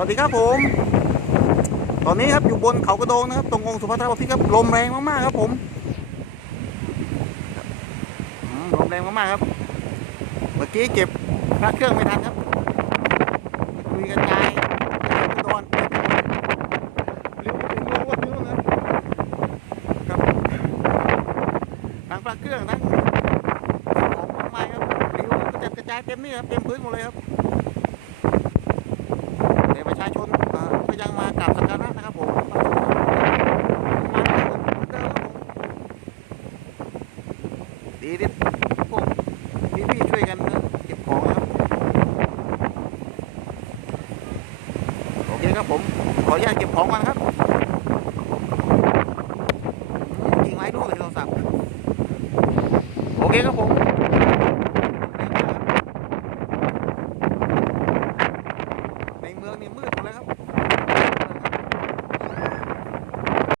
วัสดีครับผมตอนนี้ครับอยู่บนเขากระโดงนะครับตรงองค์สุภัทรบพิตรครับลมแรงมากๆครับผมลมแรงมากๆครับเมื่อกี้เก็บพระเครื่องไม่ทันครับคุยกันยายโดนเรียกว่าเป็นโลว่านิ้วนะครับทั้งพระเครื่องทั้งของมากมายครับริ้วกระจัดกระจายเต็มนี่ครับเต็มพื้นหมดเลยครับแต่ประชาชนก็ยังมากราบสักการะนะครับผมดีที่พวกพี่ๆช่วยกันเก็บของนะครับโอเคครับผมขออนุญาตเก็บของก่อนครับยิงไว้ด้วยโทรศัพท์โอเคครับผมในเมืองนี่มืดหมดเลยครับ